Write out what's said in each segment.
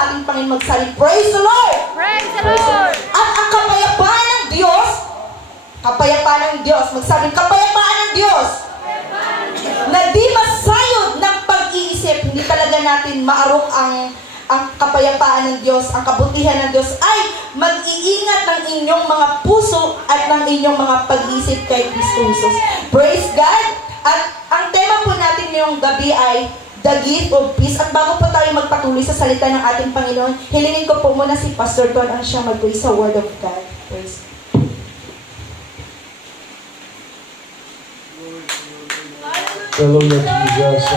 sa ating Panginoon magsabi, Praise the Lord! Praise the Lord! At ang kapayapaan ng Diyos, magsabi, kapayapaan ng Diyos, na di masayod ng pag-iisip, hindi talaga natin maarok ang kapayapaan ng Diyos, ang kabutihan ng Diyos, ay mag-iingat ng inyong mga puso at ng inyong mga pag-iisip kay Kristo Jesus. Praise God! At ang tema po natin ngayong gabi ay the gift of peace. At bago po tayo magpatuloy sa salita ng ating Panginoon, hilingin ko po muna si Pastor Ton ang siyang mag-pray sa Word of God. Praise. Hallelujah, Jesus.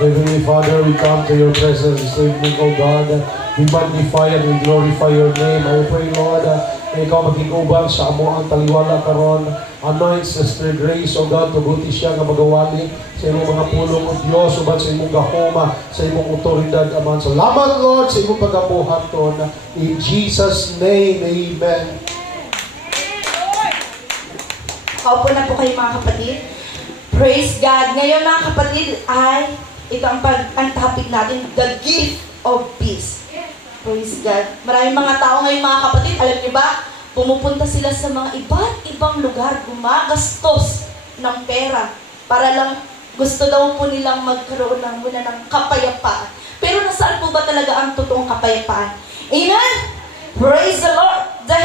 Heavenly Father, we come to your presence this evening, O God. We magnify and we glorify your name. I pray, Lord, na ikaw maging ubang sa amo ang taliwala karon. Anoint Sister Grace, O God, tuguti siya nga magawali sa imong mga pulong o Diyos, o sa imong gahoma, sa imong otoridad, Aman. Salamat, Lord, sa imong pagabuhaton. In Jesus' name, Amen. Kaupo na po kayo mga kapatid. Praise God. Ngayon mga kapatid ay ito ang topic natin, the gift of peace. Praise God. Maraming mga tao ngayon mga kapatid, alam niyo ba, pumupunta sila sa mga iba't ibang lugar, gumagastos ng pera para lang gusto daw po nilang magkaroon muna ng kapayapaan. Pero nasaan po ba talaga ang totoong kapayapaan? Amen? Praise the Lord. The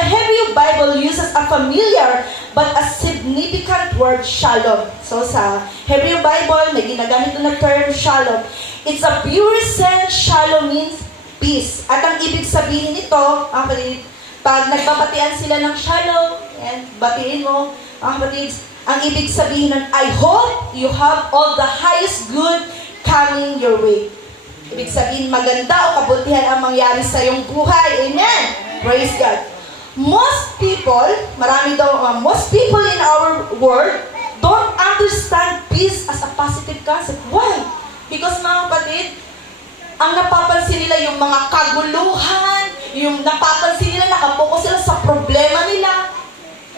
Hebrew Bible uses a familiar but a significant word, shalom. So sa Hebrew Bible, may ginagamit na term shalom. It's a pure sense, shalom means peace. At ang ibig sabihin nito, pag nagbabatian sila ng shalom, and batiin mo, ang ibig sabihin nun, I hope you have all the highest good coming your way. Ibig sabihin, maganda o kabutihan ang mangyari sa iyong buhay. Amen! Praise God. Most people in our world don't understand peace as a positive concept. Why? Because mga kapatid, ang napapansin nila yung mga kaguluhan, yung napapansin nila, nakapokus sila sa problema nila.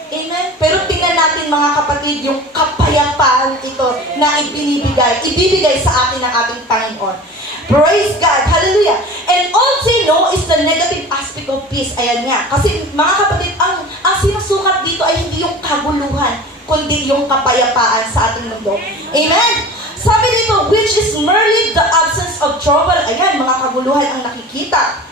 Amen? Pero tingnan natin mga kapatid, yung kapayapaan ito na ibibigay sa atin ng ating Panginoon. Praise God! Hallelujah! And also is the negative aspect of peace. Ayan nga. Kasi mga kapatid, ang sinusukat dito ay hindi yung kaguluhan, kundi yung kapayapaan sa ating mundo. Amen? Sabi dito, which is merely the absence of trouble. Ayan, mga kaguluhan ang nakikita.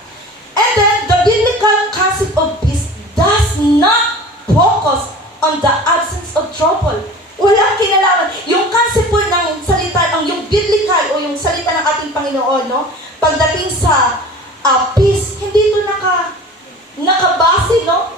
And then, the biblical concept of peace does not focus on the absence of trouble. Walang kinalaman. Yung concept po ng salita, yung biblical o yung salita ng ating Panginoon, no? Pagdating sa peace, hindi ito nakabase, no?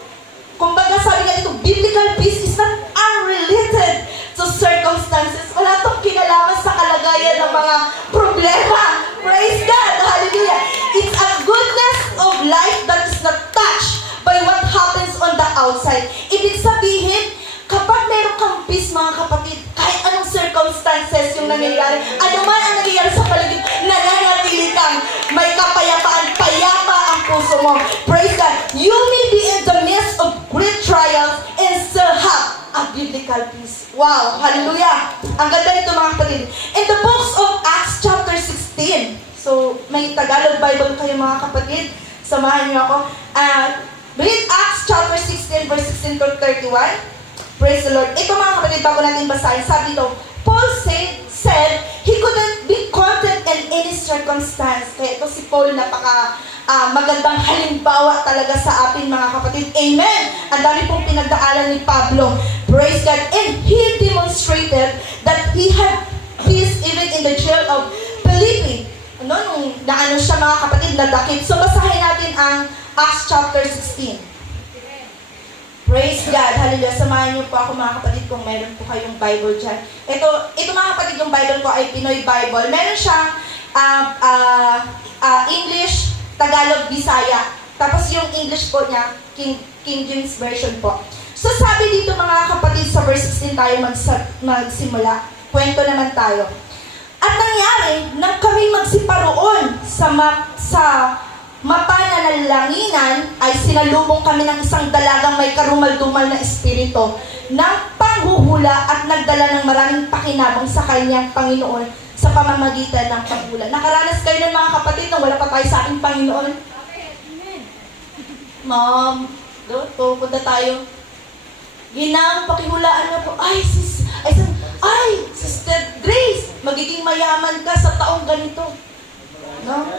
Kumbaga sabi nga dito, biblical peace is not unrelated to circumstances. Wala itong kinalaman sa kalagayan ng mga problema. Praise God! Hallelujah! It's a goodness of life that is not touched by what happens on the outside. Ibig sabihin, kapag meron kang peace, mga kapatid, kahit anong circumstances yung nangyayari, ano man ang nangyayari sa paligid, nananatili kang may kapayapaan, payapa ang puso mo. Praise God! You may be in the midst of great trials and still have a biblical peace. Wow! Hallelujah! Ang ganda nito mga kapatid. In the books of Acts chapter 16, so may Tagalog Bible kayo mga kapatid, samahan niyo ako. Read Acts chapter 16 verse 16 to 31. Praise the Lord. Ito mga kapatid, bago natin basahin, sabi ito, Paul said he couldn't be content in any circumstance. Kaya ito si Paul, magandang halimbawa talaga sa ating mga kapatid. Amen! Ang dami pong pinagdaanan ni Pablo. Praise God. And he demonstrated that he had peace even in the jail of Philippi. Nung naano siya mga kapatid, nadakip. So basahin natin ang Acts chapter 16. Praise God. Hallelujah. Samahan niyo po ako mga kapatid kung meron po kayong Bible dyan. Ito mga kapatid, yung Bible ko ay Pinoy Bible. Meron siyang English, Tagalog, Bisaya. Tapos yung English po niya, King James Version po. So sabi dito mga kapatid, sa verse 16 tayo magsimula. Kwento naman tayo. At nangyari, nang kami magsiparoon sa mapananalanginan, ay sinalubong kami ng isang dalagang may karumal-dumal na espiritu ng panghuhula at nagdala ng maraming pakinabang sa kanyang Panginoon sa pamamagitan ng paghula. Nakaranas kayo ng mga kapatid nung wala pa tayo sa ating Panginoon? Ma'am, doon, pupunta tayo. Ginang, pakihulaan na po. Sister Grace, magiging mayaman ka sa taong ganito. No?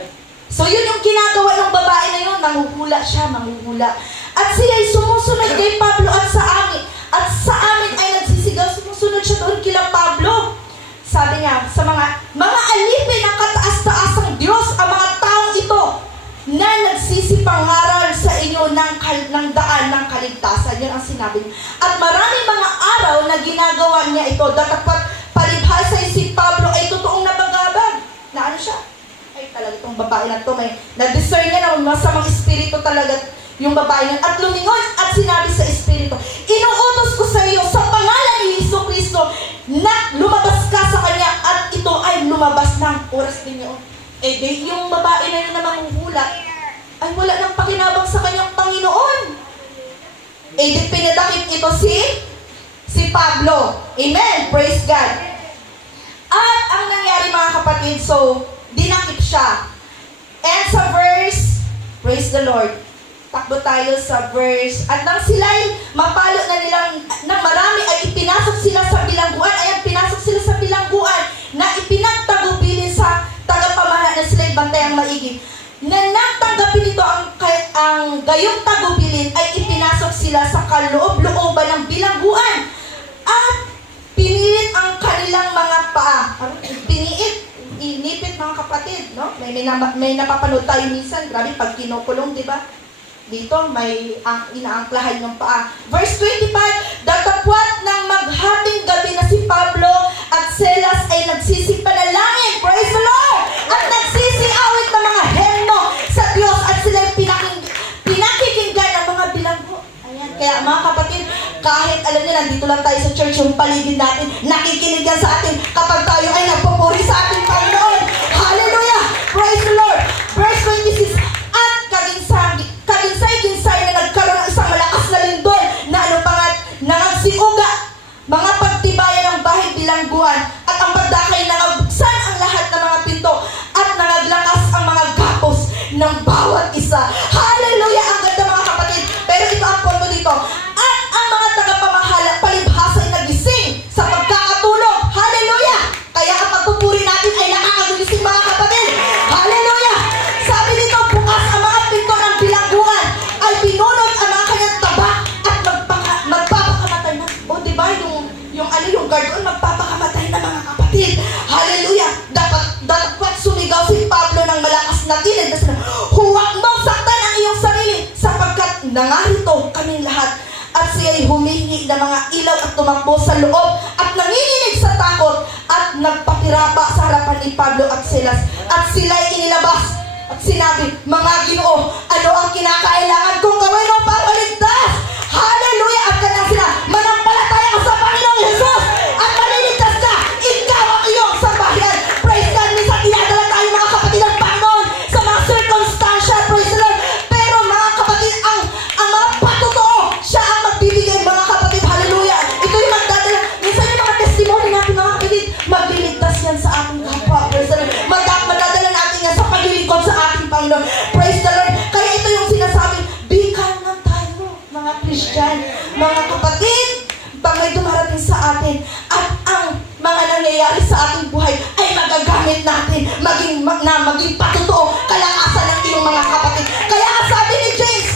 So yun yung ginagawa ng babae na yun, manghuhula siya. At siya ay sumusunod kay Pablo at sa amin. At sa amin ay nagsisigaw, sumusunod siya doon kila Pablo. Sabi niya, sa mga alipin ng kataas-taasang Diyos, ang mga taong ito na nagsisipangharal sa inyo ng daan ng kaligtasan. Yun ang sinabi niya. At maraming mga araw na ginagawa niya ito, dapat palibhasa si Pablo ay totoong nabagabag. Na ano siya? Ay talaga itong babae na ito, may na-discern niya na masamang espiritu talaga yung babae niya. At lumingon at sinabi sa espiritu, inuutos ko sa iyo sa pangalan ni Jesucristo na lumabas ka sa kanya at ito ay lumabas ng oras ninyo. Yung babae na yun na manghuhula ay wala nang pakinabang sa kanyang Panginoon. Pinadakip ito si Pablo. Amen. Praise God. At ang nangyari mga kapatid, so dinakip siya. And sa verse, praise the Lord. Takbo tayo sa verse. At nang sila'y mapalo na nilang ng marami ay ipinasok sila sa bilangguan. Ayan, pinasok sila sa bilangguan na ipinagtagubilin sa tagapamahala na sila'y bantayang maigi. Na natanggapin ito ang gayong tagubilin ay ipinasok sila sa kaloob-looban ng bilangguan. At pinilit ang kanilang mga paa. Inipit mga kapatid, no? May napapanood tayo minsan, grabe pag kinukulong, di ba? Dito may inaangklahan ng paa. Verse 25, datapwat ng maghating gabi na si Pablo at Silas ay nagsisipanalangin, praise the Lord! At nagsisiawit ng mga hemno sa Diyos at sila pinakikinggan ng mga bilanggo. Ayan. Kaya mga kapatid, kahit alam niyo, nandito lang tayo sa church, yung paligid natin, nakikinig yan sa atin kapag tayo ay nagpupuri sa ating Panginoon. Hallelujah! Praise the Lord! Verse 26, at kaginsay-ginsay na nagkaroon ng isang malakas na lindol na nangagsiuga, mga pagtibayan ng bahay bilangguan at ang pagdakay nangabuksan ang lahat ng mga pinto at nangaglakas ang mga gapos ng bawat isa. Hallelujah! Ang ganda mga kapatid. Pero ito ang punto dito. At ang mga tagapamahala palibhasa ay nagising sa pagkakatulog. Hallelujah! Kaya ang pagpupuri natin ay nakakagulising mga kapatid. Hallelujah! Sabi dito, bukas ang mga pinto ng bilangguan ay pinunod ang mga kanyang taba at magpapakamatay na. O diba yung guard doon magpapakamatay na mga kapatid. Hallelujah! Dapat sumigaw si Pablo ng malakas na tinig na sila, huwag mong saktan ang iyong sarili sapagkat nangarito kaming lahat. At siya'y humihingi ng mga ilaw at tumakbo sa loob at nanginginig sa takot at nagpakirapa sa harapan ni Pablo at Silas. At sila'y inilabas at sinabi, mga Ginoo, ano ang kinakailangan kong gawin upang maligtas? Hallelujah! At kanya sila, manampalataya ka sa Panginoong Jesus at maliligtas ka, ikaw ang iyong sambahayan. Praise God! Minsan dinadala tayo mga kapatid ng Panginoon sa mga circumstantial, praise the Lord. Pero mga kapatid, ang mga patotoo, siya ang magbibigay mga kapatid. Hallelujah! Ito yung magdadala. Minsan yung mga testimony natin mga kapatid, magliligtas yan sa ating kapwa. Praise the Lord. Madadala natin yan sa paglilingkod sa ating Panginoon. Praise the Lord. Kaya ito yung sinasabi, be calm lang tayo, mga Christian. Mga kapatid, pag may dumarating sa atin at ang mga nangyayari sa ating buhay ay magagamit natin maging patotoo kalakasan ng iyong mga kapatid. Kaya sabi ni James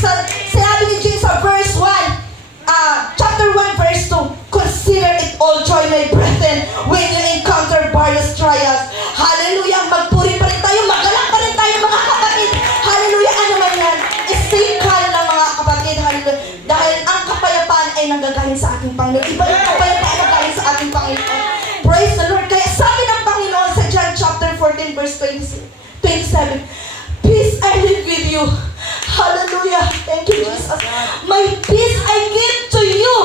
sa verse 1, chapter 1 verse 2, consider it all joy, my brethren, when you encounter various trials. Hallelujah! Magpuri pa rin tayo, magalak pa rin tayo mga kapatid. Hallelujah! Ano man yan? Stay calm lang mga kapatid. Hallelujah! Dahil ang kapayapaan ay nanggagaling sa ating Panginoon. Iba yung kapayapaan na galing sa ating Panginoon. Praise the Lord! Kaya sabi ng Panginoon sa John chapter 14 verse 27, peace I live with you. Hallelujah! Thank you, Jesus. My peace I give to you.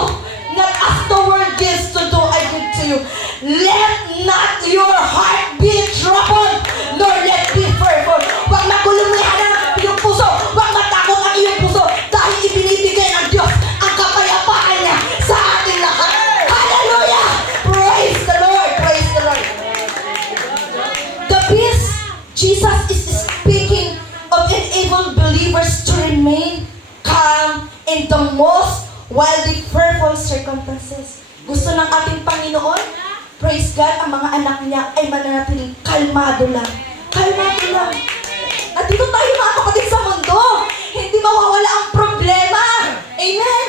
Not as the world gives to do, I give to you. Let not your heart be troubled, nor let be fearful. Huwag magulumihan ang iyong puso. Huwag matakot ang iyong puso. Dahil ibinibigay ng Diyos ang kapayapaan niya sa ating lahat. Hallelujah! Praise the Lord! Praise the Lord! in the most wildly fearful circumstances. Gusto ng ating Panginoon, praise God, ang mga anak niya ay mananatiling kalmado lang. Kalmado lang. At dito tayo mga kapatid sa mundo, hindi mawawala ang problema. Amen.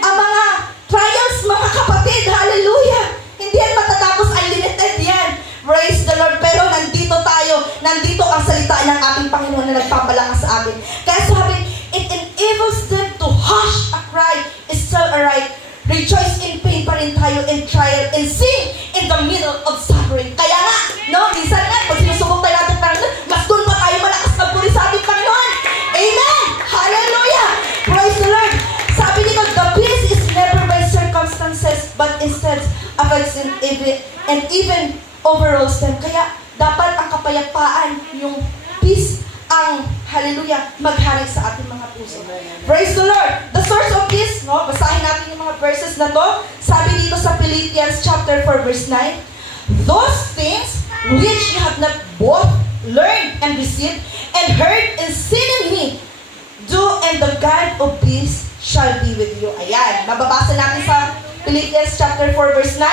Ang mga trials, mga kapatid, hallelujah. Hindi yan matatapos, unlimited yan. Praise the Lord. Pero nandito tayo, nandito ang salita ng ating Panginoon na nagpapalakas sa atin. Kaya sabi, it enables them to hush a cry, is still alright. Rejoice in pain pa rin tayo in trial, and sing in the middle of suffering. Kaya nga, no, minsan nga, pag sinusubok tayo natin parang, mas doon pa tayo malakas magpuri sa ating Panginoon. Amen! Hallelujah! Praise the Lord! Sabi dito, the peace is never by circumstances, but instead affects them and even overrules them. Kaya dapat ang kapayapaan, yung peace, ang hallelujah, maghari sa ating mga puso. Praise the Lord! The source of peace, no? Basahin natin yung mga verses na to. Sabi dito sa Philippians chapter 4 verse 9, those things which you have not both learned and received and heard and seen in me, do, and the God of peace shall be with you. Ayan, mababasa natin sa Philippians chapter 4 verse 9,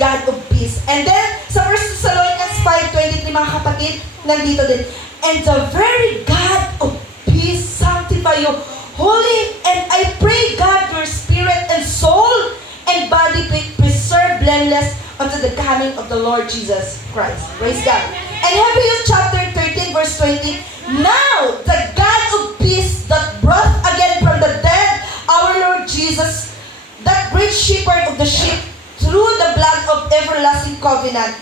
God of peace. And then, sa 1 Thessalonians 5:23, mga kapatid, nandito din, and the very God of peace sanctify you holy, and I pray God your spirit and soul and body be preserved blameless unto the coming of the Lord Jesus Christ. Praise God. And Hebrews chapter 13 verse 20, now the God of peace that brought again from the dead our Lord Jesus, that great shepherd of the sheep, through the blood of everlasting covenant,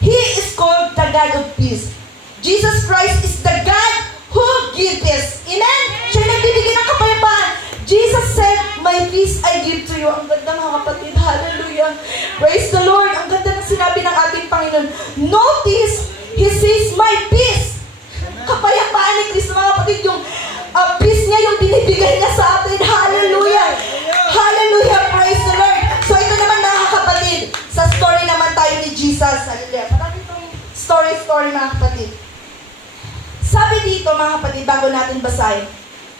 He is called the God of peace. Jesus Christ is the God who gives peace. Amen? Siya yung nagbibigay ng kapayapaan. Jesus said, my peace I give to you. Ang ganda mga kapatid. Hallelujah. Praise the Lord. Ang ganda ng sinabi ng ating Panginoon. Notice, He says, my peace. Kapayapaan ni Kristo mga kapatid. Yung peace niya, yung binibigay niya sa atin. Hallelujah. Hallelujah. Praise the Lord. So ito naman mga kapatid. Sa story naman tayo ni Jesus. Hallelujah. Marami itong story mga kapatid. Sabi dito mga kapatid, bago natin basahin,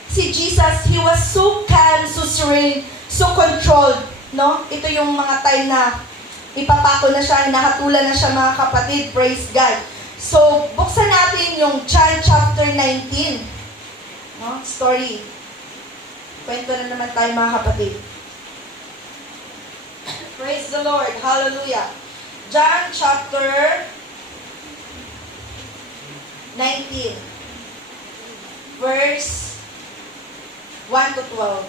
si Jesus, He was so calm, so serene, so controlled, no? Ito yung mga time na ipapako na siya, nakatulan na siya mga kapatid, praise God. So, buksan natin yung John chapter 19, no? Story. Kwento na naman tayo mga kapatid. Praise the Lord, hallelujah. John chapter 19, verse 1 to 12.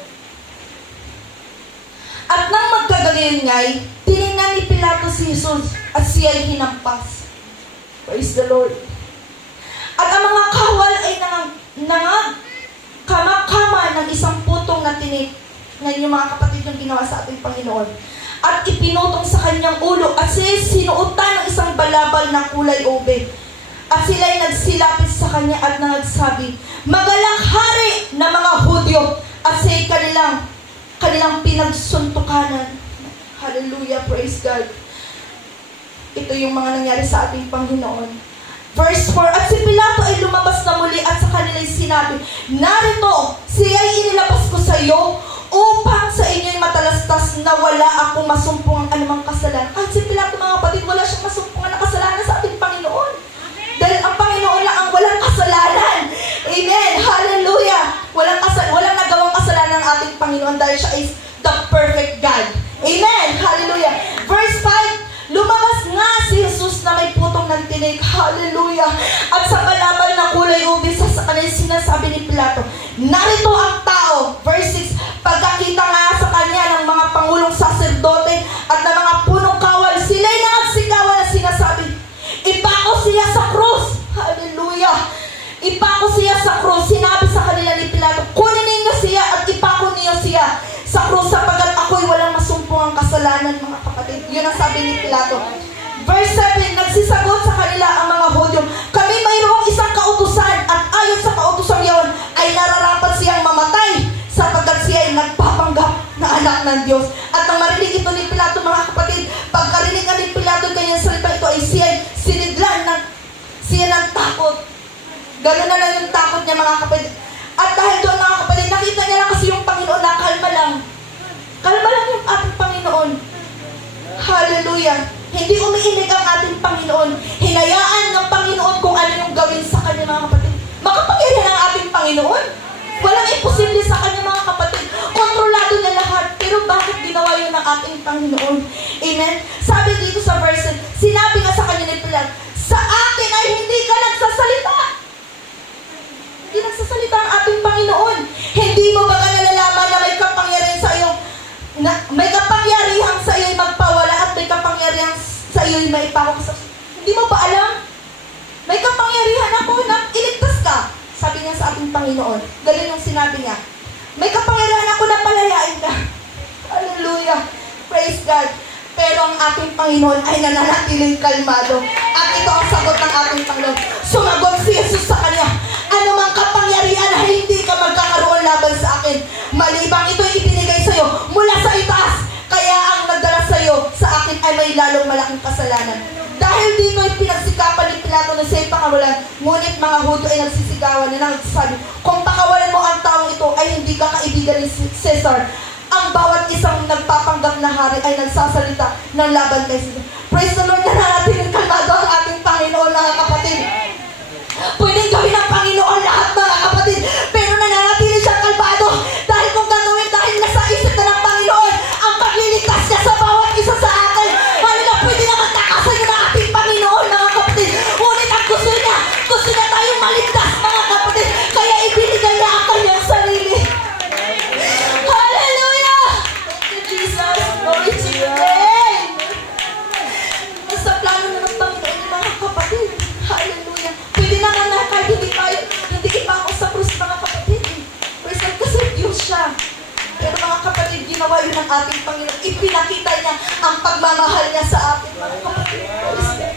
At nang magkagaling-ngay, tiningnan ni Pilato si Jesus at siya'y hinampas. Praise the Lord. At ang mga kawal ay nangagkama-kama ng isang putong na tinik. Ngayon yung mga kapatid yung ginawa sa ating Panginoon. At ipinutong sa kanyang ulo at siya'y sinuotan ng isang balabal na kulay ube. At sila'y nagsilapit sa kanya at nagsabi, magalang hari na mga Hudyo, at siya'y kanilang pinagsuntukanan. Hallelujah, praise God. Ito yung mga nangyari sa ating Panginoon. Verse 4, at si Pilato ay lumabas na muli at sa kanila'y sinabi, narito, siya'y inilabas ko sa iyo upang sa inyo'y matalastas na wala akong masumpungang anumang kasalanan. Kahit si Pilato mga kapatid, wala siyang masumpungan na kasalanan sa ating Panginoon. Dahil ang Panginoon lang ang walang kasalanan. Amen. Hallelujah. Walang nagawang kasalanan ng ating Panginoon dahil siya is the perfect God. Amen. Hallelujah. Verse 5, lumabas nga si Jesus na may putong ng tinig. Hallelujah. At sa balabal na kulay ube sa kanila sinasabi ni Pilato, narito ang tao. Verse 6, pagkakita nga sa kanya ng mga pangulong saserdote at ng mga punong kawal, sila'y nagsigawan na sinasabi, ipako siya sa krus. Hallelujah. Ipako siya sa krus. Sinabi sa kanila ni Pilato, kunin ninyo siya at ipako niyo siya sa krus sapagat ako'y walang masumpungang kasalanan, mga kapatid. Yun ang sabi ni Pilato. Verse 7, nagsisagot sa kanila ang mga Hudyo, kami mayroong isang kautusan at ayon sa kautusan yun ay nararapat siyang mamatay sapagkat siya ay nagpapanggap na anak ng Diyos. At nang marinig ito ni Pilato, mga kapatid, pagkarinig ni Pilato kanyang salita ito ay siya sinidlan ng takot. Ganun na lang yung takot niya, mga kapatid. At dahil doon, mga kapatid, nakita niya lang kasi yung Panginoon na kalma lang. Kalma lang yung ating Panginoon. Hallelujah. Hindi umiinig ang ating Panginoon. Hinayaan ng Panginoon kung ano yung gawin sa kanya, mga kapatid. Makapangyarihan ang ating Panginoon. Walang imposible sa kanya, mga kapatid. Kontrolado niya lahat. Pero bakit ginawa yun ng ating Panginoon? Amen? Sabi dito sa verse, sinabi nga sa kanya ni Pilato, sa akin ay hindi ka nagsasalita. Hindi nagsasalita ang ating Panginoon. Hindi mo ba nalalaman na may kapangyarihan sa iyo? May kapangyarihan sa iyo magpawala at may kapangyarihan sa iyo maipawak sa... Hindi mo ba alam? May kapangyarihan ako na iligtas ka. Sabi niya sa ating Panginoon. Galing yung sinabi niya. May kapangyarihan ako na palayain ka. Hallelujah. Praise God. Pero ang ating Panginoon ay nananatiling kalmado. At ito ang sagot ng ating Panginoon. Sumagot si Jesus sa kanya. Ano mang kapangyarihan na hindi ka magkakaroon laban sa akin. Malibang ito'y ibinigay sa iyo mula sa itaas. Kaya ang nagdala sa iyo sa akin ay may lalong malaking kasalanan. Dahil dito ay pinagsikapan ni Pilato na siya'y pakawalan. Ngunit mga Hudo ay nagsisigawan na nagsasabi, kung pakawalan mo ang taong ito ay hindi ka kaibigan ni Cesar. Ang bawat isang nagpapanggap na hari ay nagsasalita ng laban kay Cesar. Praise the Lord, nananatiling kalmado ang ating Panginoon, mga kapatid. Pwedeng gawin ng Panginoon lahat, mga kapatid, pero nananatili siyang kalmado dahil kung gagawin dahil nasa isip na ng Panginoon ang pagliligtas niya sa bawat isa sa atin. Halina, pwede naman takasan niya ng ating Panginoon, mga kapatid. Ngunit ang gusto niya tayong maligtas, mga kapatid, kaya ibinigay niya ang kanyang sarili. Hallelujah! Thank you, Jesus. Glory to your name. Nasa plano na ng Panginoon, mga kapatid. Hallelujah. Pwede naman na kahit hindi ipako sa krus, mga kapatid. Praise God, kasi Diyos siya. Pero mga kapatid, ginawa yun ng ating Panginoon. Ipinakita niya ang pagmamahal niya sa ating mga kapatid. Praise God.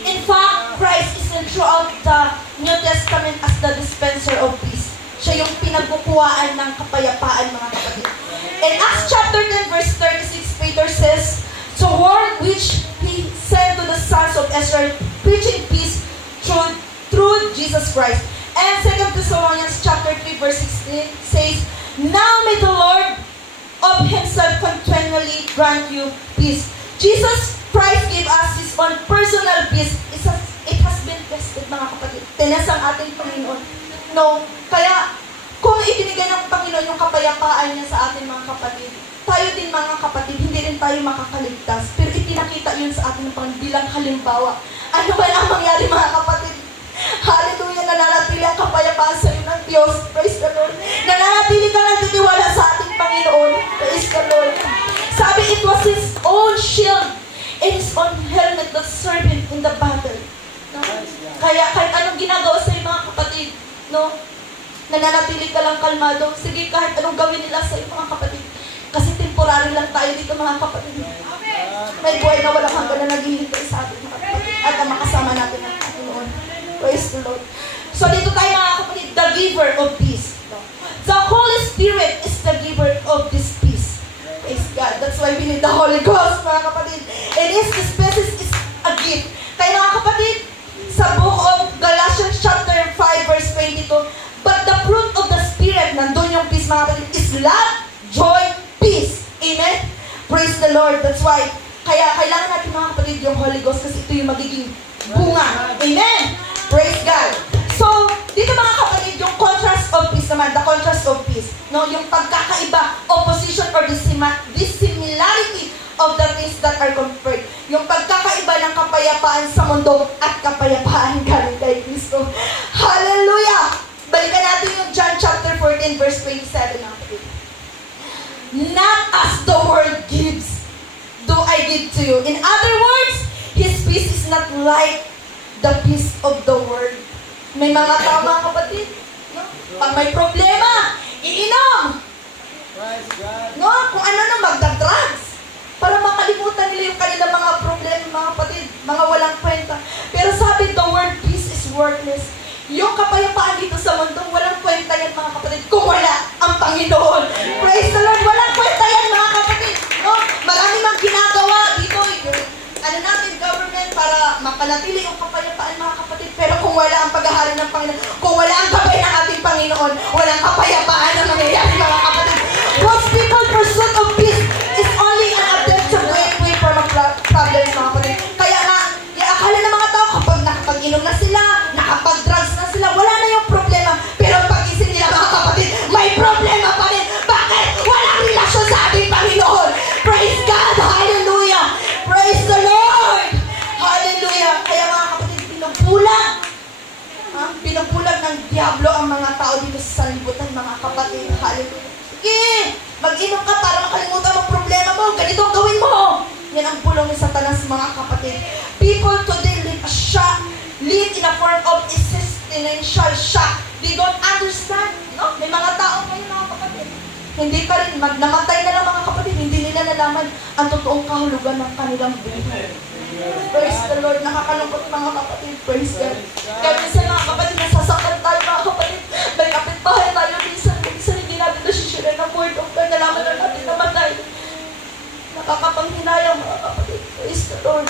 In fact, Christ is in throughout the New Testament as the dispenser of peace. Siya yung pinagkukuhaan ng kapayapaan, mga kapatid. In Acts chapter 10, verse 36, Peter says, "To word which he sent to the sons of Israel, preaching peace through Jesus Christ." And 2 Thessalonians chapter 3, verse 16 says, "Now may the Lord of himself continually grant you peace." Jesus Christ gave us His own personal peace. It has been tested, mga kapatid. Tinas ang ating Panginoon. No, kaya kung ibinigay ng Panginoon yung kapayapaan niya sa ating mga kapatid, tayo din, mga kapatid, hindi rin tayo makakaligtas. Pero ipinakita yun sa ating Panginoon bilang halimbawa. Ano ba ang mangyari, mga kapatid? Hallelujah, nananatili ang kapayapaan sa iyo ng Diyos. Praise the Lord. Nananatili ka nagtitiwala sa ating Panginoon. Praise the Lord. Sabi, it was His own shield and His own helmet that served Him in the battle. No? Kaya kahit anong ginagawa sa iyo, mga kapatid, no? Nananatili ka lang kalmado. Sige, kahit anong gawin nila sa iyo, mga kapatid. Kasi temporary lang tayo dito, mga kapatid. May buhay na walang hanggan na naghihintay sa atin, mga kapatid. At ang makasama natin ang Panginoon. Praise the Lord. So dito tayo, mga kapatid, the giver of peace. The Holy Spirit is the giver of this peace. Praise God. That's why we need the Holy Ghost, mga kapatid. And this peace is a gift. Kaya, mga kapatid, sa book of Galatians chapter 5, verse 22, but the fruit of the Spirit, nandun yung peace, mga kapatid, is love, joy, peace. Amen? Praise the Lord. That's why, kaya kailangan natin, mga kapatid, yung Holy Ghost kasi ito yung magiging bunga. Amen? Praise God. So, dito, mga kapatid, yung contrast of peace naman, the contrast of peace. No? Yung pagkakaiba, opposition or dissimilarity of the things that are compared. Yung pagkakaiba ng kapayapaan sa mundo at kapayapaan galing kay Kristo. Hallelujah! Balikan natin yung John chapter 14, verse 27. Not as the world gives, do I give to you. In other words, His peace is not like the peace of the world. May mga tao, mga kapatid, no? Pag may problema, iinom. No? Kung ano na, magda-drugs. Para makalimutan nila yung kanilang mga problema, mga kapatid, mga walang kwenta. Pero sabi, the word peace is worthless. Yung kapayapaan dito sa mundo, walang kwenta yan, mga kapatid, kung wala ang Panginoon. Praise the Lord, walang kwenta yan, mga kapatid. No? Marami mang ginagawa dito, natin, government, para mapanatili yung kapayapaan, mga kapatid. Pero kung wala ang paghahari ng Panginoon, kung wala ang gabay ng ating Panginoon, Panginoon, walang kapayapaan na mangyayari, mga kapatid. God's people pursuit of peace is only an attempt to break away from a problem, mga kapatid. Kaya nga, akala ng mga tao kapag nakapag-inom na sila, nakapag-drugs na sila, wala na yung problema. Pero pag-isip nila, mga kapatid, may problema pa rin. Bakit? Walang relasyon sa ating Panginoon. Praise God! Hallelujah! Praise the Lord! Hallelujah! Kaya mga kapatid, binubulag ng Diablo ang mga tao dito sa sanlibutan, mga kapatid. Hallelujah! Sige! Mag-inom ka para makalimutan ang problema mo. Ganito ang gawin mo. Yan ang bulong ni Satanas, mga kapatid. People today live in a form of existential shock. They don't understand. No? May mga tao ngayon, mga kapatid. Hindi pa rin, namatay na lang, mga kapatid. Hindi nila nalaman ang totoong kahulugan ng kanilang buhay. Praise the Lord. Nakakalungkot, mga kapatid. Praise God. Kaya minsan, mga kapatid, nasasaktan tayo, mga kapatid. May kapitbahay tayo. Minsan hindi natin nasishare ng word of God. Nalaman na natin namatay. Nakakapanghinayang, mga kapatid. Praise the Lord.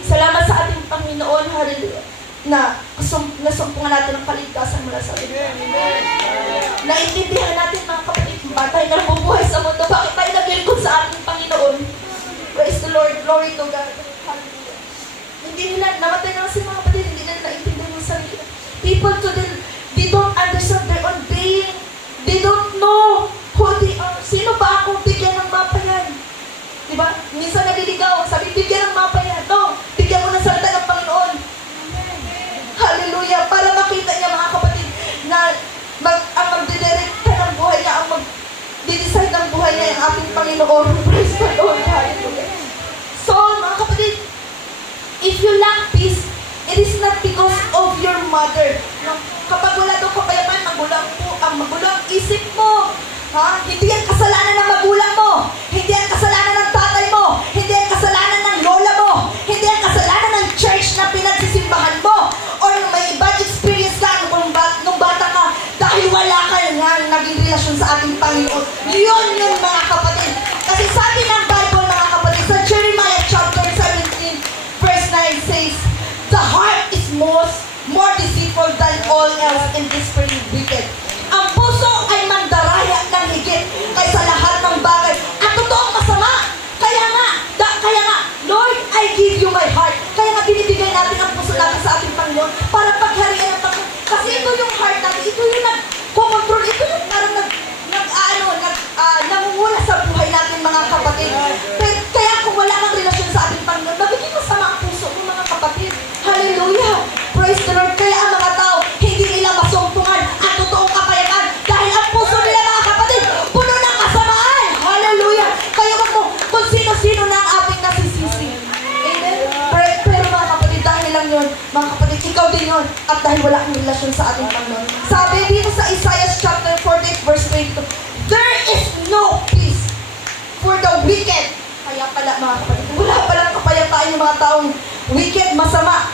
Salamat sa ating Panginoon. Hallelujah. Na nasumpungan natin ang kaligtasan mula sa ating Panginoon. Naintindihan natin, mga kapatid, bakit tayo nabubuhay sa mundo? Bakit tayo naglilingkod sa ating Panginoon? Praise the Lord. Glory to God. Hallelujah. Hindi nila, namatay na kasi, mga kapatid, hindi nila naintindihan yung sarili. People today, they don't understand their own being. They don't know who they are. Sino ba ako? Bigyan ng mapa yan. Diba? Minsan naliligaw, sabi, bigyan ng mapa yan. No, bigyan mo ng salita ng Panginoon. Hallelujah. Para makita niya, mga kapatid, na ang magdidirekta ng buhay niya, ang mag-decide ng buhay niya, ang ating Panginoon. Praise the Lord. Hallelujah. So, mga kapatid, if you lack peace, it is not because of your mother. No? Kapag wala daw kapayapaan, magulo ang isip mo. Ha? Hindi yan kasalanan ng magulang mo. Hindi yan kasalanan ng tatay mo. Hindi yan kasalanan ng lola mo. Hindi yan kasalanan ng church na pinagsisimbahan mo. Or may bad experience ka nung bata ka dahil wala ka nga naging relasyon sa ating Panginoon. Yun mga kapatid. Kasi sabi ng Bible, mga kapatid, sa Jeremiah chapter 17 verse 9 says, the heart is more deceitful than all else and desperately wicked. Ang puso ay mandaraya ng higit kaysa lahat ng bagay. At totoong masama. Kaya nga, Lord, I give you my heart. Kaya nga binibigay natin ang puso natin sa ating Panginoon para pagharian ng Panginoon. Kasi ito yung heart natin. Ito yung nag-control. Ito yung parang namumula sa buhay natin, mga kapatid. Kaya kung wala kang relasyon sa ating Panginoon, magiging masama ang puso mo, mga kapatid. Hallelujah. Praise the Lord. Kaya ang mga tao, hindi nila masumpungan ang totoong kapayapaan dahil ang puso nila, mga kapatid, puno ng kasamaan. Hallelujah. Kaya kung sino-sino na ang ating nasisisi. Amen. Pero mga kapatid, dahil lang yun, mga kapatid, ikaw din yun. At dahil wala kang relasyon sa ating Panginoon. Sabi dito sa Isaiah chapter 48 verse 22, there is no peace for the wicked. Kaya pala, mga kapatid, wala palang kapayapaan yung mga taong wicked, masama.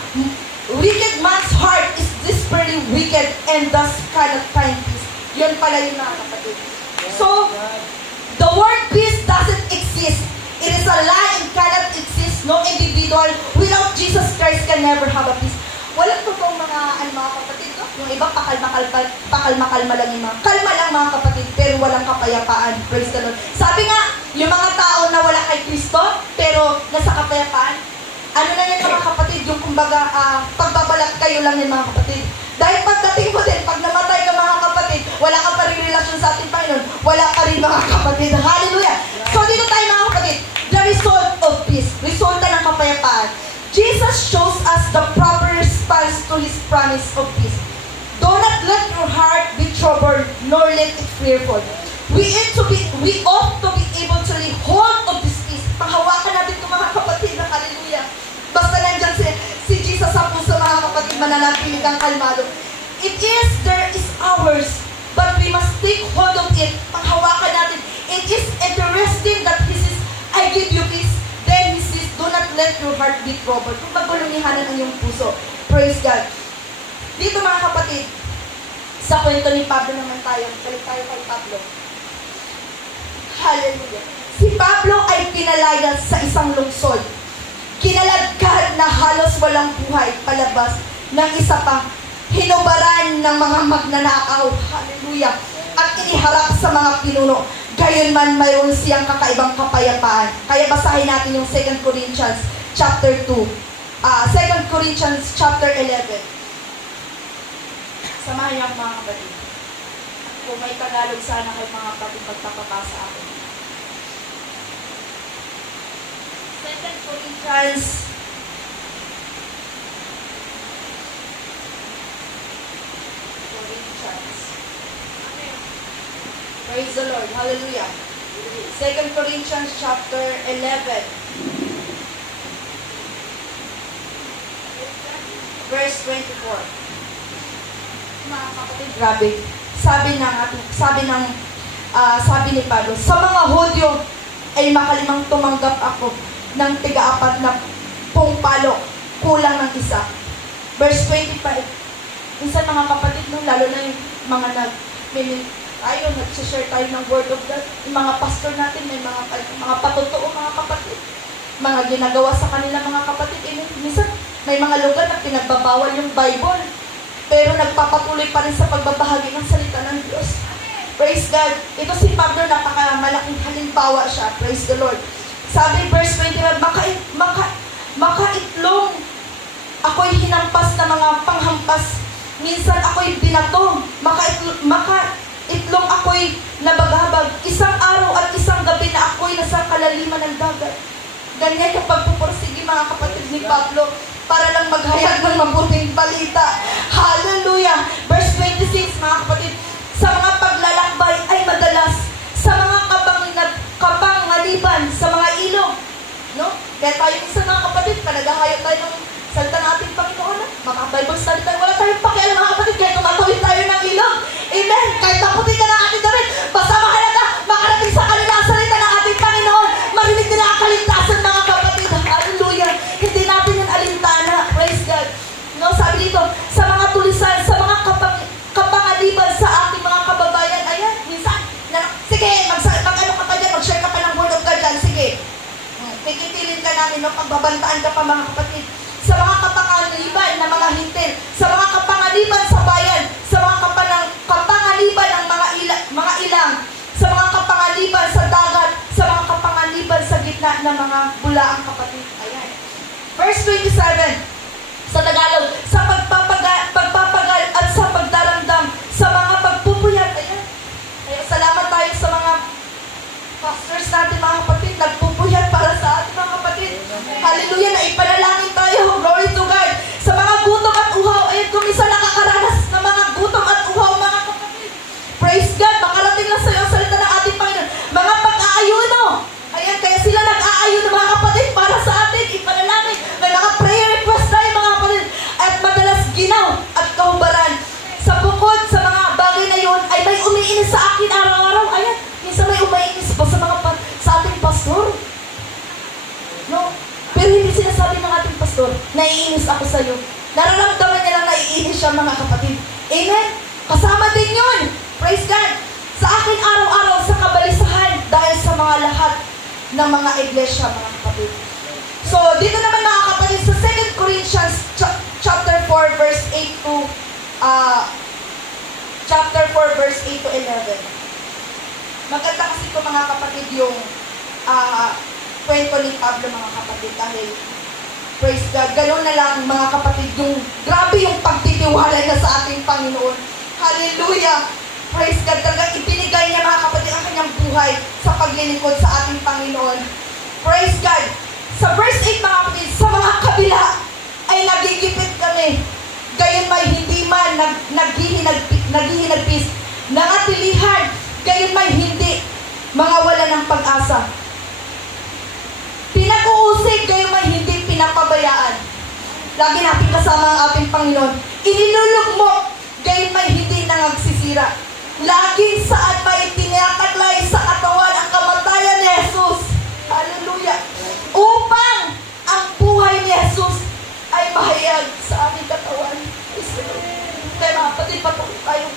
Wicked man's heart is desperately wicked and thus cannot find peace. Yun pala yung mga kapatid. So, the word peace doesn't exist. It is a lie and cannot exist. No individual without Jesus Christ can never have a peace. Walang totoong mga kapatid, no? Yung iba pakalma lang yung mga. Kalma lang, mga kapatid, pero walang kapayapaan. Praise the Lord. Sabi nga, yung mga tao na wala kay Kristo, pero nasa kapayapaan, ano na yan, mga kapatid, yung kumbaga, pagbabalat kayo lang yan, mga kapatid. Dahil pagdating mo din, pag namatay ka, mga kapatid, wala ka pa rin relasyon sa ating Panginoon, wala ka rin, mga kapatid. Hallelujah! So dito tayo, mga kapatid, the result of peace, resulta ng kapayapaan. Jesus shows us the proper response to His promise of peace. Do not let your heart be troubled, nor let it fearful. We ought to be able to lay hold of this peace. Panghawakan natin ito, mga kapatid, na hallelujah. Basta nandiyan si Jesus sa puso, mga kapatid, mananatiling kang kalmado. There is ours, but we must take hold of it. Panghawakan natin. It is interesting that He says, I give you peace. Then He says, do not let your heart be troubled. Kung magulungihanan ang iyong puso. Praise God. Dito, mga kapatid, sa kwento ni Pablo naman tayo. Balik tayo kay Pablo. Hallelujah. Si Pablo ay pinalayas sa isang lungsod. Kinaladkad na halos walang buhay palabas ng isa pa. hinubaran ng mga magnanakaw. Hallelujah. At iniharap sa mga pinuno. Gayunman mayroon siyang kakaibang kapayapaan. Kaya basahin natin yung 2 Corinthians chapter 2. 2 Corinthians chapter 11. Samahan niyo ako mga kapatid. Kung may Tagalog sana kayo mga kapatid magpapabasa ako. 2 Corinthians Praise the Lord. Hallelujah. 2 Corinthians chapter 11. Verse 24. Mga kapatid, grabe. Sabi ni Pablo, sa mga Hudyo ay makalimang tumanggap ako ng tiga-apat na palo, kulang ng isa. Verse 25. Minsan mga kapatid, lalo na yung mga nag-share tayo ng word of God. Yung mga pastor natin, may mga patotoo mga kapatid. Mga ginagawa sa kanila mga kapatid. Minsan, may mga lugar na pinagbabawal yung Bible. Pero nagpapatuloy pa rin sa pagbabahagi ng salita ng Diyos. Praise God. Ito si Pablo, napakamalaking halimbawa siya. Praise the Lord. Sabi verse 21, makaitlong ako'y hinampas na mga panghampas. Minsan ako'y binato. Makaitlong ako'y nabaghabag. Isang araw at isang gabi na ako'y nasa kalaliman ng dagat. Ganyan yung pagpupursige mga kapatid ni Pablo para lang maghayag ng mabuting balita. Hallelujah! Verse 26 mga kapatid, sa mga paglalakbay ay madalas, sa mga kapangaliban, sa mga ilog. No? Kaya tayo minsan mga kapatid, naghahayo tayo ng salita ng ating Panginoon. Maka-Bible study tayo. Wala tayong pakialam mga kapatid, kahit tumatawid tayo ng ilog. Amen! Kahit taputin ka ng ating damit, basta mahalaga, makarating sa kanila ang salita ng ating Panginoon. Marinig nila ang kaligtasan mga kapatid. Hallelujah! Hindi natin yung alintana. Praise God. No, sabi dito, sa mga tulisan, sa mga kapangaliban sa ating mga kababayan, ayan, minsan, sige, mag-ano ka pa dyan, mag-share ka pa ng word of God dyan, sige. Pikitilin ka namin, no, pagbabantaan ka pa mga kapatid. Sa mga kapangaliban na mga hintil, sa mga kapangaliban sa bayan, sa mga kapangaliban ng mga ilang, sa mga kapangaliban sa dagat, sa mga kapangaliban sa gitna ng mga bulaang kapatid. Ayan. Verse 27. Sa Tagalog, sa pagpapagal at sa pagdaramdam, sa mga pagpupuyat. Ayan. Kaya salamat tayo sa mga pastors natin mga kapatid, nagpupuyat para sa ating mga kapatid. Hallelujah, na ipanalangin tayo. Glory to God. Sa mga gutom at uhaw, ayan, kung isa nakakaranas ng mga gutom at uhaw mga kapatid. Praise God, makarating lang sa iyo ang salita ng ating Panginoon. Mga pag-aayuno. Ayan, kaya sila nag-aayuno mga kapatid para sa atin. Ipanalangin. May mga prayer request tayo mga kapatid. At madalas ginaw at kahubaran. Sa bukod sa mga bagay na yun, ay may umiinis sa akin araw-araw. Ayan, minsan may umiinis pa sa ating pastor. No? Pero hindi sinasabi ng ating pastor, naiinis ako sa iyo. Nararamdaman niya lang naiinis siya mga kapatid. Amen? Kasama din yun. Praise God. Sa akin araw-araw sa kabalisahan dahil sa mga lahat ng mga iglesia mga kapatid. So, dito naman mga kapatid sa 2 Corinthians chapter 4 verse 8 to chapter 4 verse 8 to 11. Maganda kasi ito mga kapatid yung kwento ni Pablo mga kapatid dahil praise God, gano'n na lang mga kapatid yung grabe yung pagtitiwala niya sa ating Panginoon. Hallelujah! Praise God, talagang ipinigay niya mga kapatid ang kanyang buhay sa paglilingkod sa ating Panginoon. Praise God! Sa verse 8 mga kapatid, sa mga kabila ay nagigipit kami. Gayon may hindi man naghihinagpis, nangatilihan, gayon may hindi mga wala ng pag-asa. Pinag-uusig, gayon may hindi pinapabayaan. Lagi natin kasama ang ating Panginoon. Inilulugmok, gayon may hindi nangagsisira. Laging saan may tinataglay sa katawan ang kamatayan ni Jesus. Hallelujah. Upang ang buhay ni Jesus ay mahayag sa aming katawan. Kaya mga kapatid, patuloy tayo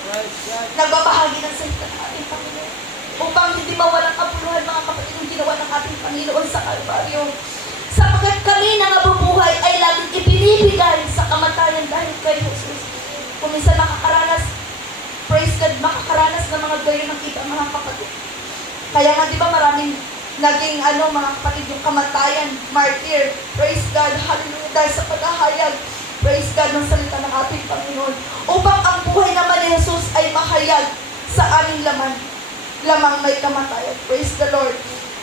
nagbabahagi ng salita ng ating Panginoon. Upang hindi mawalang kabuluhan mga kapatid yung ginawa ng ating Panginoon sa Kalbaryo. Sapagkat kami na nabubuhay ay laging ibinibigay sa kamatayan dahil kay Jesus. Kung gayon nakita mga kapatid. Kaya nga, di ba maraming naging mga kapatid, yung kamatayan, martyr, praise God, hallelujah, dahil sa paghahayag, praise God, ng salita ng ating Panginoon, upang ang buhay naman ni Jesus ay mahayag sa aming lamang may kamatayan. Praise the Lord.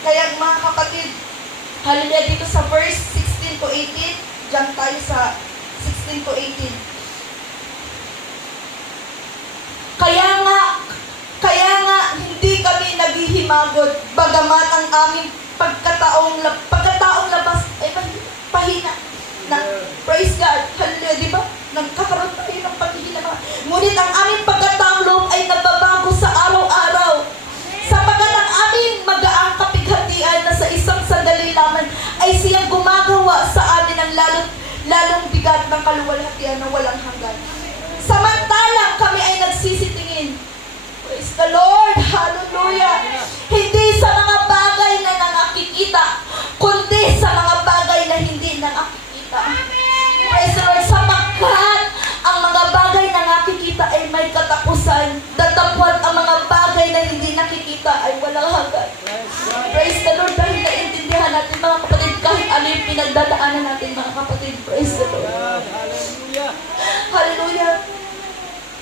Kaya mga kapatid, hallelujah, dito sa verse 16 to 18, diyan tayo sa 16 to 18. Kaya nga, hindi kami naghihimagod, bagamat ang aming pagkataong labas ay pahina. Praise God, hallelujah, di ba? Nagkakaroon tayo ng paghihina. Ngunit ang aming pagkataong loob ay nababago sa araw-araw. Sapagat ang aming magaang kapighatian na sa isang sandali lamang ay siyang gumagawa sa amin ang lalong bigat ng kaluwalhatian na walang hanggan. Samantalang kami ay nagsisitingin. Praise the Lord, hallelujah. Hindi sa mga bagay na nakikita, kundi sa mga bagay na hindi nakikita. Praise the Lord, sapagkat ang mga bagay na nakikita ay may katapusan, datapwat ang mga bagay na hindi nakikita ay walang hanggan. Praise the Lord, dahil naintindihan natin mga kapatid, kahit ano yung pinagdadaanan natin mga kapatid. Praise the Lord. Hallelujah. Hallelujah.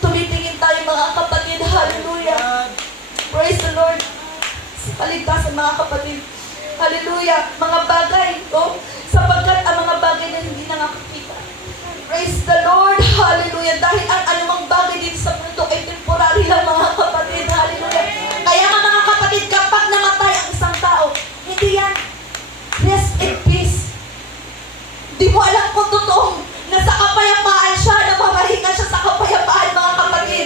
Tumitingin tayo mga kapatid. Hallelujah. Praise the Lord. Sa kaligtasan mga kapatid. Hallelujah. Mga bagay, sapagkat ang mga bagay na hindi nakakakita. Praise the Lord. Hallelujah. Dahil ang anumang bagay dito sa mundo ay temporary lang mga kapatid. Hallelujah. Kaya nga mga kapatid, kapag namatay ang isang tao, hindi yan rest in peace. Di mo alam kung totoong nasa kapayapaan siya, na mamahinga siya sa kapayapaan mga kapatid.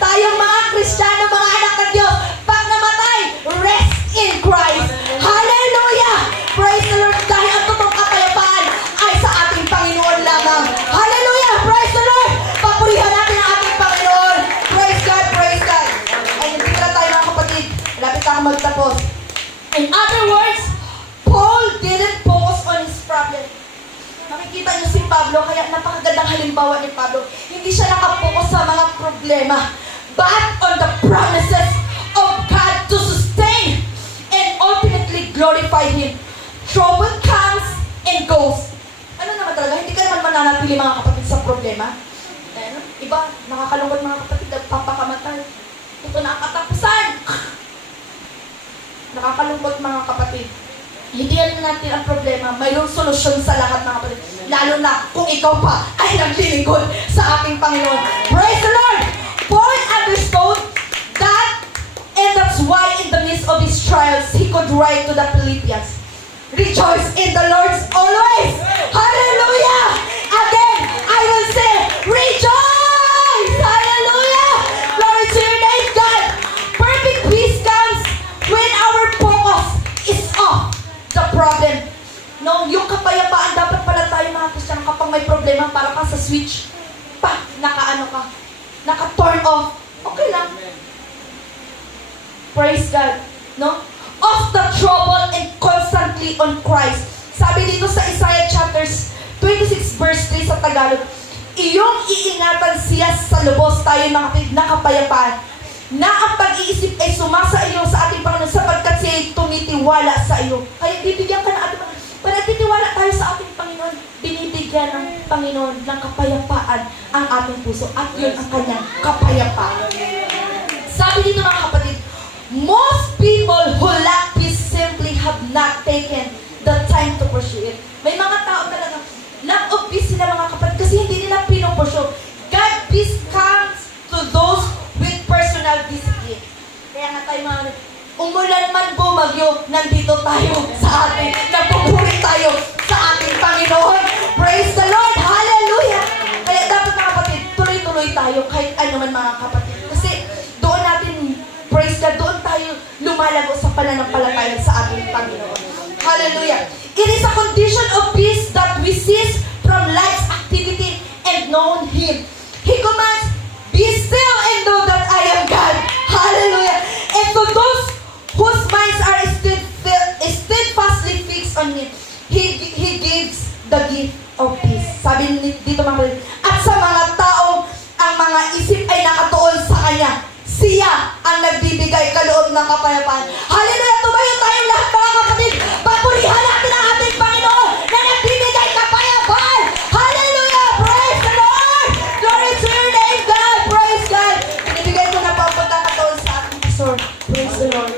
Tayong mga Kristiyano, mga anak ng Diyos, pag namatay, rest in Christ. Hallelujah! Praise the Lord, dahil ang totoong kapayapaan ay sa ating Panginoon lamang. Hallelujah! Praise the Lord! Papurihan natin ang ating Panginoon. Praise God, praise God. Ay, hindi na tayo mga kapatid. Malapit ako magtapos. In other words, Paul didn't focus on his problem. Nakikita niyo si Pablo, kaya napakagandang halimbawa ni Pablo. Hindi siya nakapokus sa mga problema, but on the promises of God to sustain and ultimately glorify Him. Trouble comes and goes. Ano naman talaga, hindi ka naman mananatili mga kapatid sa problema. Iba, nakakalungkot mga kapatid, nagpapakamatay. Ito na ang katapusan. Nakakalungkot mga kapatid. Hindi yan natin ang problema. Mayroong solusyon sa lahat mga kapatid. Lalo na kung ikaw pa ay naglilingkod sa ating Panginoon. Praise the Lord! Paul understood that, and that's why in the midst of his trials, he could write to the Philippians, rejoice in the Lord always! Hallelujah! Again, I will say, rejoice! Hallelujah! Glory to your name, God! Perfect peace comes when our focus is off the problem. No, yung kapayapaan, dapat pala tayo mga Kristiyano, kapag may problema, para ka sa switch, naka-turn off, okay lang. Praise God. No? Off the trouble and constantly on Christ. Sabi dito sa Isaiah chapters 26 verse 3 sa Tagalog, iyong iingatan siya sa lubos, tayo mga kapatid, na kapayapaan, na ang pag-iisip ay sumasa iyo sa ating Panginoon sapagkat siya ay tumitiwala sa iyo. Kaya bibigyan ka ng ating Panginoon. Pag nagtitiwala tayo sa ating Panginoon, binibigyan ng Panginoon ng kapayapaan ang ating puso. At yun ang kanyang kapayapaan. Sabi dito mga kapatid, most people who lack peace simply have not taken the time to pursue it. May mga tao talaga, lack of peace sila mga kapatid kasi hindi nila pinupursue. God, peace comes to those with personal discipline. Kaya nga tayo mga umulan man bumagyo, nandito tayo sa ating, nagpupuri tayo sa ating Panginoon. Praise the Lord! Hallelujah! Kaya dapat mga kapatid, tuloy-tuloy tayo kahit ano man mga kapatid. Kasi doon natin, praise God, doon tayo lumalago sa pananampalataya sa ating Panginoon. Hallelujah! It is a condition of peace that we cease from life's activity and know Him. He commands, be still and know that I am God. Hallelujah! And to those whose minds are steadfastly fixed on Him, He gives the gift of peace. Sabi dito mga kapatid, at sa mga taong ang mga isip ay nakatuon sa Kanya, siya Siya ang nagbibigay kaloob ng kapayapaan. Hallelujah! Tumayo tayong lahat mga kapatid. Papurihan natin ang ating Panginoon na nagbibigay kapayapaan. Hallelujah! Praise the Lord! Glory to your name, God! Praise God! Binibigay ko na po ang pagkakataon sa ating pastor. Praise the Lord.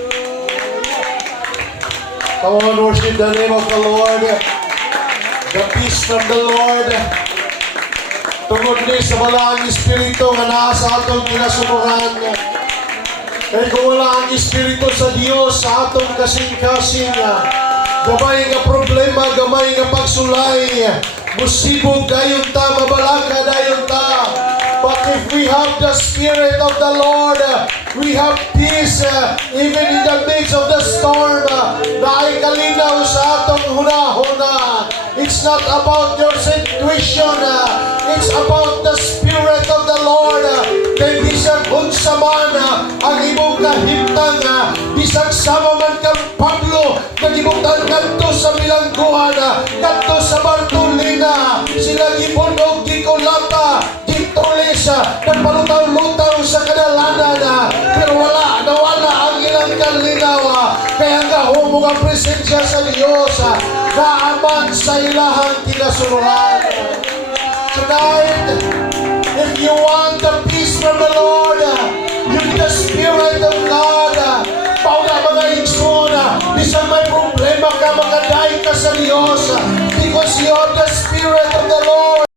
Come on, worship the name of the Lord. The peace from the Lord. Tungod ni sa wala ang Espiritu nga naa sa atong kinasunuran. Kaya kung wala ang Espiritu sa Diyos sa atong kasing-kasing, gamay nga problema, gamay nga pagsulay, musibog dayon ta, mabalaka dayon ta. But if we have the Spirit of the Lord, we have peace even in the midst of the storm. Naay kalinaw sa atong hunahuna. It's not about your situation. It's about the Spirit of the Lord. Kay bisag unsa man ang imong kahimtang, bisag sama man kang Pablo, nagibutan kadto sa bilangguan, kadto sa Bartolina, sila gipunog, gikulata, gitulis, nagpalutaw-lutaw sa kadalanan, pero nawala ang ilang kalinaw, kaya nga humong ang presensya sa Diyos, naaman sa ilahang kinasunuran. Tonight, if you want the peace from the Lord, you need the Spirit of God. Pauna mga igsoon, isang may problema ka, magkadaig ka sa Diyos because you have the Spirit of the Lord.